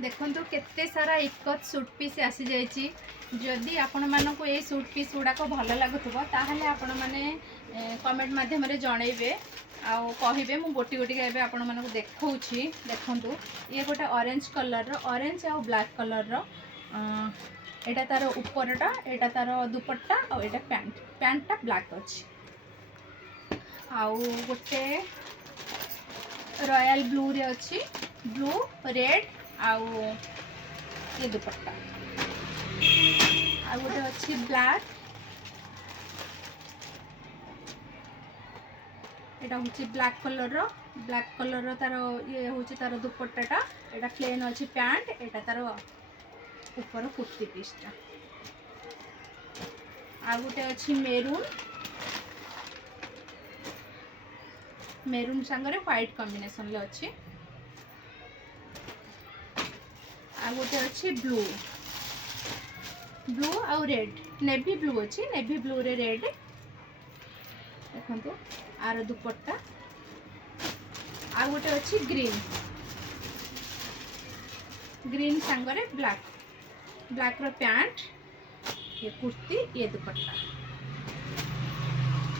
देखंतु केते सारा इकत सूट पीस आसी जाइछि। जदि आपण मानक ए सूट पीस गुड़ाक भल लगुव ताहले आपण माने कमेंट माध्यम रे जणैबे आउ कहिबे मु गोटी गोटी एबे आपण मानक देखौछि। देखंतु ये गोटे ऑरेंज कलर रो ऑरेंज आ ब्लैक कलर रो एटा तार ऊपरटा एटा तार दुपट्टा और एटा पैंटटा ब्लैक अछि। आउ गोटे रॉयल ब्लू रे अछि ब्लू रेड आउ ये दुपट्टा आउ गोटे अच्छी ब्लैक एटा होची ब्लैक कलर रो तार ये होची तार दुपट्टाटा एटा प्लेन अछि पैंट एटा तार ऊपर कुर्ती पीसटा आउ गोटे अच्छी मेरून संगरे व्हाइट कॉम्बिनेशन ले अछि। आ गोटे अच्छी ब्लू आउ रेड नेवी ब्लू अच्छी नेवी ब्लू रे रेड देखो आर दुपट्टा आ गोटे अच्छी ग्रीन सांगरे ब्लैक रो पैंट ये कुर्ती ये दुपट्टा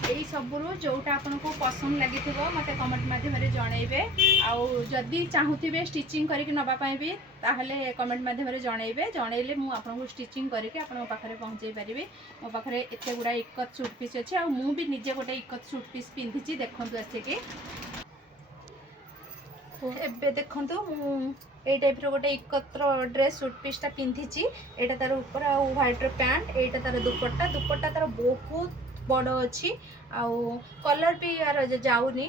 यही सबरू जोटा आपको पसंद लगी मत कमेंट माध्यम जनइबे आउ जदि चाहूबे स्टिचिंग करके नवाई भी ताहले कमेंट माध्यम जनइबे जनइले मु आपको स्टिचिंग करके आपन पाखरे पहुँचे पारि। मो पाखरे एते गुड़ा इकत सूट पीस अच्छे आउ मु भी निजे गोटे इकत सूट पीस पिंधिची देखंतु आसिके एबे देखंतु मु ए टाइप रो गोटे इकत ड्रेस सूट पीसटा पिंधिची एटा तार ऊपर आ व्हाइट रो पैंट एटा तार दुपट्टा तार बहुत बड़ अच्छी आउ कलर भी यार जाऊनी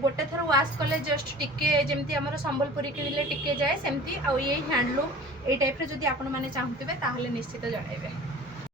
गोटे थर वाश कले जस्ट टिके जमती आमर संबलपुरी किले टिके जाए सेमती आउ ये हैंडलूम ए टाइप रे जदि आपण माने चाहूबे ताहले निश्चित जणाइबे।